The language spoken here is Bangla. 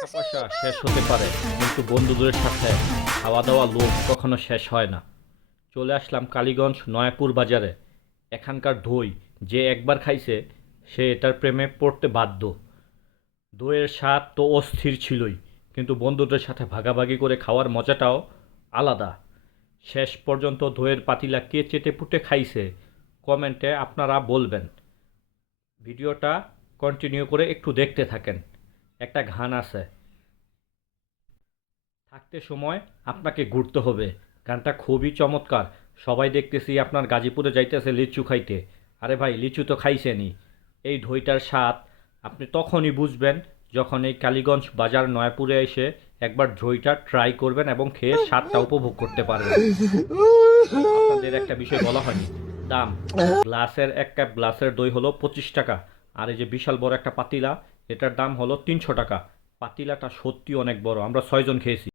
টাকা পয়সা শেষ হতে পারে, কিন্তু বন্ধুদের সাথে খাওয়া দাওয়া লোভ কখনো শেষ হয় না। চলে আসলাম কালীগঞ্জ নয়াপুর বাজারে। এখানকার দই যে একবার খাইছে সে এটার প্রেমে পড়তে বাধ্য। দইয়ের স্বাদ তো অস্থির ছিলই, কিন্তু বন্ধুদের সাথে ভাগাভাগি করে খাওয়ার মজাটাও আলাদা। শেষ পর্যন্ত দইয়ের পাতিলা কে চেটেপুটে খাইছে কমেন্টে আপনারা বলবেন। ভিডিওটা কন্টিনিউ করে একটু দেখতে থাকেন। একটা গান আছে, থাকতে সময় আপনাকে ঘুরতে হবে। গানটা খুবই চমৎকার। সবাই দেখতেছি আপনার গাজীপুরে যাইতেছে লিচু খাইতে। আরে ভাই, লিচু তো খাইছেনই। এই দইটার স্বাদ আপনি তখনই বুঝবেন যখন এই কালীগঞ্জ বাজার নয়াপুরে এসে একবার দইটা ট্রাই করবেন এবং খেয়ে স্বাদটা উপভোগ করতে পারবেন। আপনাদের একটা বিষয় বলা হয়নি, দাম। গ্লাসের এক কাপ গ্লাসের দই হলো 25 টাকা। আর এই যে বিশাল বড় একটা পাতিলা, এটার দাম হলো 300 টাকা। পাতিলাটা সত্যি অনেক বড়, আমরা 6 জন খেয়েছি।